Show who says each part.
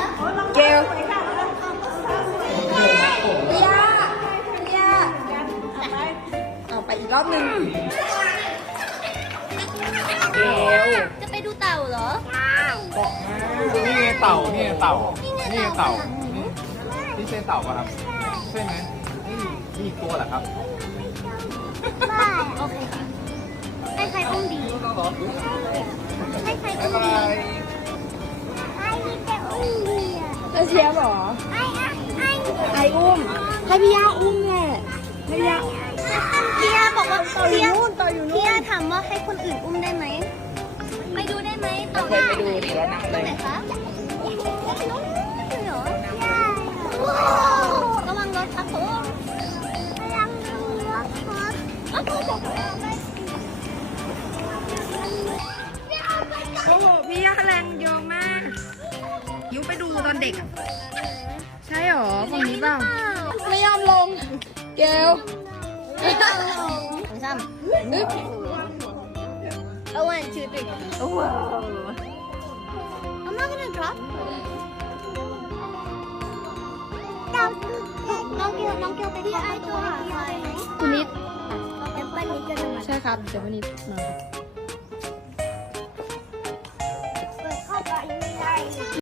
Speaker 1: เกลเบียเอาไปอีกรอบหนึ่งเกล
Speaker 2: จะไปดูเต่าเหรอ
Speaker 3: นี่ไงเต่านี่ไงเต่านี่ไงเต่านี่ใช่เต่าป่ะครับใช่ไหมนี่อีกตัวเหรอครับ
Speaker 2: ไม่โอเคค่ะให้ใครอุ้มดีให้ใครอุ้มดีให้พี่เต้อุ้มดีอ่ะ
Speaker 1: แล้วเชียร์เหรอไออุ้มให้พี่ย่าอุ้มแหละให้พี่ย่า
Speaker 2: พี่ยาบอกว่า
Speaker 1: ต่ออยู่นู่นต่ออยู่นู่
Speaker 2: พี่
Speaker 1: น
Speaker 2: ยาถามว่าให้คนอื่นอุ้มได้ไหมไปดูได้ไหม
Speaker 1: โอเคไปดูดิแล้วนั่ง
Speaker 2: ต
Speaker 1: เล
Speaker 2: รง
Speaker 1: ย
Speaker 2: ไหนคะเหรอระวังรถครับผมระวังรถครับ
Speaker 1: โอ้โหพี่ย่าแรงเยอะมากยุไปดูตอนเด็กอะใช่หรอฝั่งนี้เปล่าไม่ยอมลงเกล
Speaker 2: ซ้ำ
Speaker 1: นึก
Speaker 2: เอาวันชื่อตึก
Speaker 1: โอ้โห
Speaker 2: I'm not gonna drop น้องเกียวไปที่ไอตัวหาไฟไหม
Speaker 1: คุณนิด
Speaker 2: เดี๋ยวป้านิดจะมา
Speaker 1: ใช่ครับเดี๋ยววันนี้มา